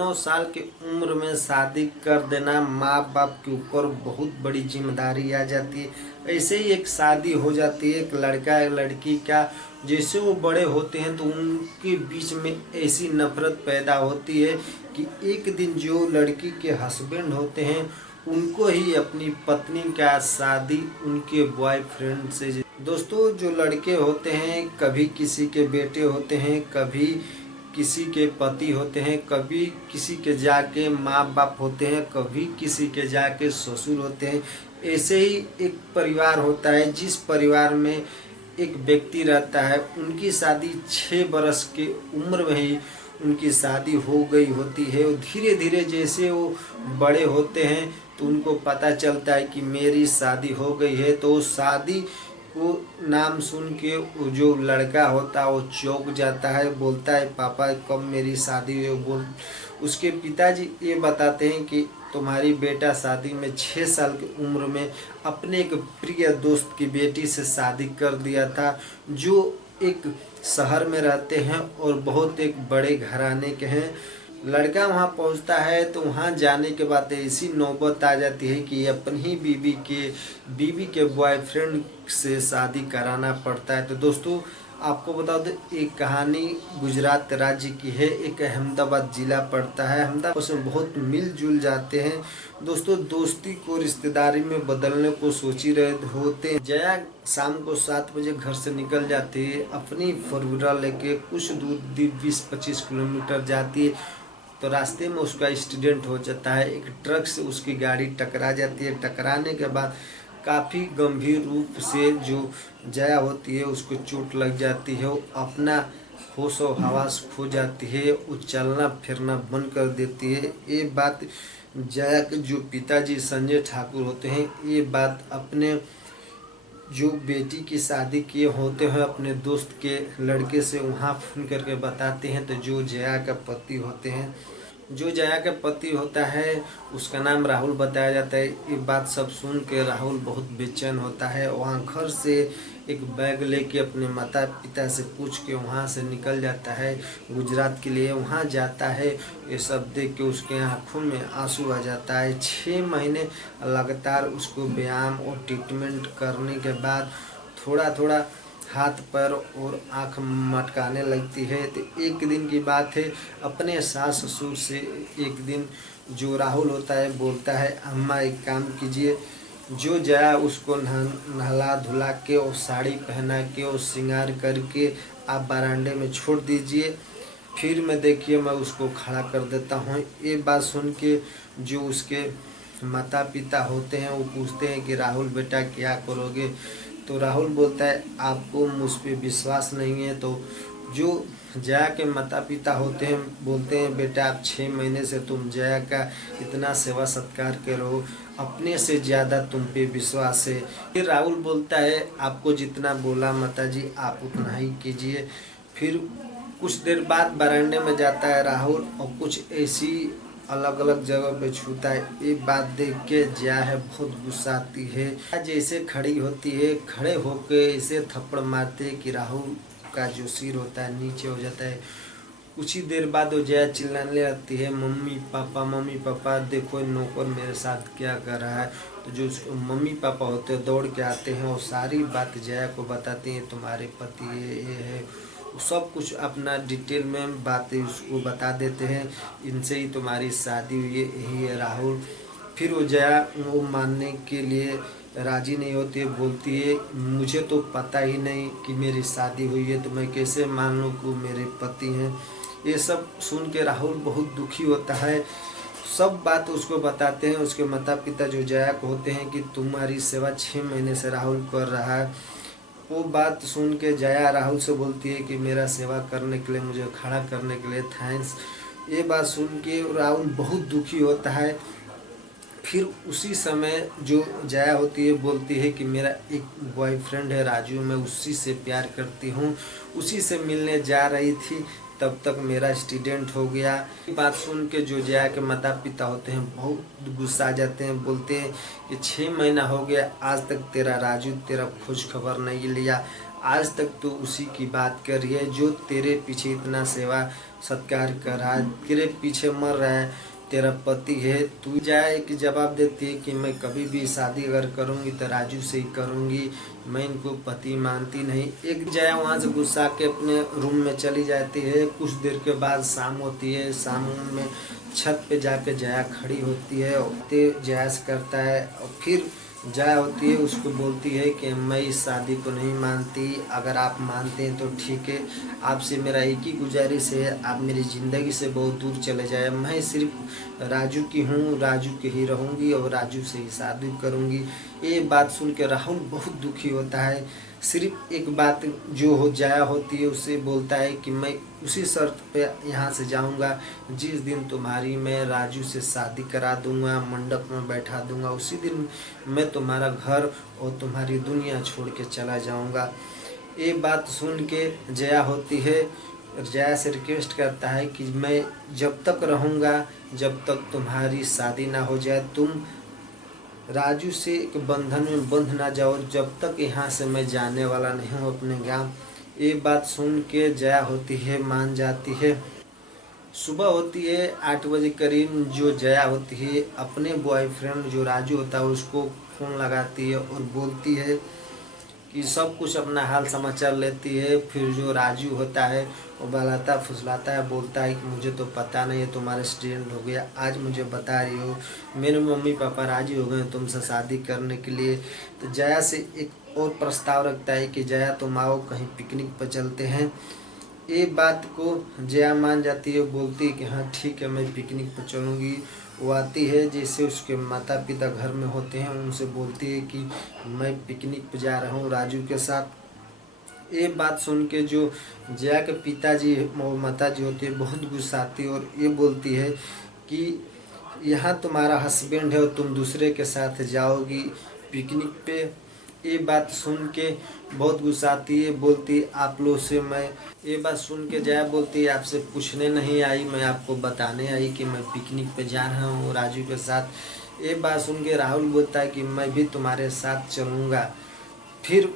8-9 साल की उम्र में शादी कर देना माँ बाप के ऊपर बहुत बड़ी जिम्मेदारी आ जाती है। ऐसे ही एक शादी हो जाती है, एक लड़का एक लड़की का, जैसे वो बड़े होते हैं तो उनके बीच में ऐसी नफरत पैदा होती है कि एक दिन जो लड़की के हस्बैंड होते हैं उनको ही अपनी पत्नी का शादी उनके बॉयफ्रेंड से। दोस्तों, जो लड़के होते हैं कभी किसी के बेटे होते हैं, कभी किसी के पति होते हैं, कभी किसी के जाके माँ बाप होते हैं, कभी किसी के जाके ससुर होते हैं। ऐसे ही एक परिवार होता है जिस परिवार में एक व्यक्ति रहता है, उनकी शादी 6 बरस की उम्र में ही उनकी शादी हो गई होती है। और धीरे धीरे जैसे वो बड़े होते हैं तो उनको पता चलता है कि मेरी शादी हो गई है। तो शादी को नाम सुन के वो जो लड़का होता है वो चौंक जाता है, बोलता है पापा कब मेरी शादी हुई। बोल उसके पिताजी ये बताते हैं कि तुम्हारी बेटा शादी में 6 साल की उम्र में अपने एक प्रिय दोस्त की बेटी से शादी कर दिया था, जो एक शहर में रहते हैं और बहुत एक बड़े घराने के हैं। लड़का वहां पहुंचता है तो वहां जाने के बाद ऐसी नौबत आ जाती है कि अपनी ही बीवी के बॉयफ्रेंड से शादी कराना पड़ता है। तो दोस्तों, आपको बता दो एक कहानी गुजरात राज्य की है, एक अहमदाबाद जिला पड़ता है। अहमदाबाद से बहुत मिलजुल जाते हैं। दोस्तों, दोस्ती को रिश्तेदारी में बदलने को सोच ही रहे होते हैं। जया शाम को 7 बजे घर से निकल जाती है, अपनी 4 व्हीलर लेके कुछ दूर 20-25 किलोमीटर जाती है। तो रास्ते में उसका एक्सीडेंट हो जाता है, एक ट्रक से उसकी गाड़ी टकरा जाती है। टकराने के बाद काफ़ी गंभीर रूप से जो जया होती है उसको चोट लग जाती है, वो अपना होश और हवास खो जाती है, वो चलना फिरना बंद कर देती है। ये बात जया के जो पिताजी संजय ठाकुर होते हैं ये बात अपने जो बेटी की शादी किए होते हैं अपने दोस्त के लड़के से वहाँ फ़ोन करके बताते हैं। तो जो जया का पति होते हैं, जो जया का पति होता है उसका नाम राहुल बताया जाता है। ये बात सब सुन के राहुल बहुत बेचैन होता है। वहाँ घर से एक बैग लेके अपने माता पिता से पूछ के वहाँ से निकल जाता है गुजरात के लिए। वहाँ जाता है, ये सब देख के उसके आँखों में आंसू आ जाता है। 6 महीने लगातार उसको व्यायाम और ट्रीटमेंट करने के बाद थोड़ा थोड़ा हाथ पैर और आँख मटकाने लगती है। तो एक दिन की बात है, अपने सास ससुर से एक दिन जो राहुल होता है बोलता है अम्मा एक काम कीजिए, जो जया उसको नहला धुला के और साड़ी पहना के और श्रृंगार करके आप बरामदे में छोड़ दीजिए, फिर मैं देखिए मैं उसको खड़ा कर देता हूँ। ये बात सुन के जो उसके माता पिता होते हैं वो पूछते हैं कि राहुल बेटा क्या करोगे। तो राहुल बोलता है आपको मुझ पर विश्वास नहीं है। तो जो जया के माता पिता होते हैं बोलते हैं बेटा आप 6 महीने से तुम जया का इतना सेवा सत्कार करो, अपने से ज़्यादा तुम पे विश्वास है। फिर राहुल बोलता है आपको जितना बोला माता जी आप उतना ही कीजिए। फिर कुछ देर बाद बरामदे में जाता है राहुल और कुछ ऐसी अलग अलग जगह पे छूता है। ये बात देख के जया है बहुत गुस्सा आती है। जैसे खड़ी होती है, खड़े होके ऐसे थप्पड़ मारते हैं कि राहुल का जो सिर होता है नीचे हो जाता है। कुछ ही देर बाद वो जया चिल्लाने लगती है मम्मी पापा देखो नौकर मेरे साथ क्या कर रहा है। तो जो उसके मम्मी पापा होते हैं दौड़ के आते हैं और सारी बात जया को बताते हैं तुम्हारे पति ये है, सब कुछ अपना डिटेल में बातें उसको बता देते हैं, इनसे ही तुम्हारी शादी हुई है, यही है राहुल। फिर वो जया वो मानने के लिए राजी नहीं होती है, बोलती है मुझे तो पता ही नहीं कि मेरी शादी हुई है, तो मैं कैसे मान लूँ कि मेरे पति हैं। ये सब सुन के राहुल बहुत दुखी होता है। सब बात उसको बताते हैं उसके माता पिता जो जया को होते हैं कि तुम्हारी सेवा 6 महीने से राहुल कर रहा है। वो बात सुन के जया राहुल से बोलती है कि मेरा सेवा करने के लिए, मुझे खड़ा करने के लिए थैंक्स। ये बात सुन के राहुल बहुत दुखी होता है। फिर उसी समय जो जया होती है बोलती है कि मेरा एक बॉयफ्रेंड है राजू, मैं उसी से प्यार करती हूँ, उसी से मिलने जा रही थी तब तक मेरा एक्सीडेंट हो गया। ये बात सुन के जो जया के माता पिता होते हैं बहुत गुस्सा आ जाते हैं, बोलते हैं कि 6 महीना हो गया आज तक तेरा राजू तेरा खोज खबर नहीं लिया, आज तक तो उसी की बात कर रही है जो तेरे पीछे इतना सेवा सत्कार कर रहा है, तेरे पीछे मर रहा है, तेरा पति है। तू जाए कि जवाब देती है कि मैं कभी भी शादी अगर करूँगी तो राजू से ही करूँगी, मैं इनको पति मानती नहीं। एक जया वहाँ से गुस्सा के अपने रूम में चली जाती है। कुछ देर के बाद शाम होती है। शाम में छत पे जाके जया खड़ी होती है और जया से करता है और फिर जया होती है उसको बोलती है कि मैं इस शादी को नहीं मानती, अगर आप मानते हैं तो ठीक है, आपसे मेरा एक ही गुजारिश है, आप मेरी ज़िंदगी से बहुत दूर चले जाए, मैं सिर्फ राजू की हूँ, राजू के ही रहूँगी और राजू से ही शादी करूँगी। ये बात सुन के राहुल बहुत दुखी होता है। सिर्फ एक बात जो हो जया होती है उससे बोलता है कि मैं उसी शर्त पे यहाँ से जाऊँगा जिस दिन तुम्हारी मैं राजू से शादी करा दूँगा, मंडप में बैठा दूँगा, उसी दिन मैं तुम्हारा घर और तुम्हारी दुनिया छोड़ के चला जाऊँगा। ये बात सुन के जया होती है, जया से रिक्वेस्ट करता है कि मैं जब तक रहूँगा जब तक तुम्हारी शादी ना हो जाए, तुम राजू से एक बंधन में बंध ना जाओ, जब तक यहाँ से मैं जाने वाला नहीं हूँ अपने गांव। ये बात सुन के जया होती है मान जाती है। सुबह होती है 8 बजे करीब। जो जया होती है अपने बॉयफ्रेंड जो राजू होता है उसको फ़ोन लगाती है और बोलती है कि सब कुछ अपना हाल समाचार लेती है। फिर जो राजू होता है वो बहलाता फुसलाता है, बोलता है कि मुझे तो पता नहीं है तुम्हारा एक्सीडेंट हो गया, आज मुझे बता रही हो, मेरे मम्मी पापा राजी हो गए तुमसे शादी करने के लिए। तो जया से एक और प्रस्ताव रखता है कि जया तुम आओ कहीं पिकनिक पर चलते हैं। ये बात को जया मान जाती है, बोलती है कि हाँ ठीक है मैं पिकनिक पर चलूँगी। वो आती है, जैसे उसके माता पिता घर में होते हैं उनसे बोलती है कि मैं पिकनिक पर जा रहा हूँ राजू के साथ। ये बात सुन के जो जया के पिताजी और माता जी होती है बहुत गुस्सा आती है और ये बोलती है कि यहाँ तुम्हारा हस्बैंड है और तुम दूसरे के साथ जाओगी पिकनिक पे। ये बात सुन के बहुत गुस्सा आती है, बोलती आप लोग से मैं ये बात सुन के जया बोलती है आपसे पूछने नहीं आई, मैं आपको बताने आई कि मैं पिकनिक पे जा रहा हूँ राजू के साथ। ये बात सुन के राहुल बोलता है कि मैं भी तुम्हारे साथ चलूँगा। फिर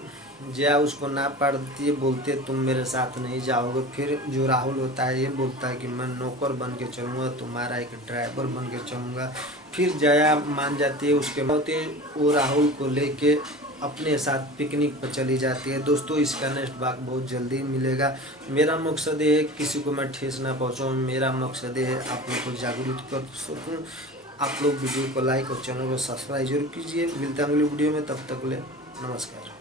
जया उसको ना पड़ती है, बोलते तुम मेरे साथ नहीं जाओगे। फिर जो राहुल होता है ये बोलता है कि मैं नौकर बन के चलूँगा, तुम्हारा एक ड्राइवर बन के चलूँगा। फिर जया मान जाती है। उसके बाद वो राहुल को लेके अपने साथ पिकनिक पर चली जाती है। दोस्तों इसका नेक्स्ट भाग बहुत जल्दी मिलेगा। मेरा मकसद ये है किसी को मैं ठेस ना पहुँचाऊँ, मेरा मकसद ये है आप लोग को जागरूक कर सकूँ। आप लोग वीडियो को लाइक और चैनल को सब्सक्राइब जरूर कीजिए। मिलता है अगली वीडियो में, तब तक ले नमस्कार।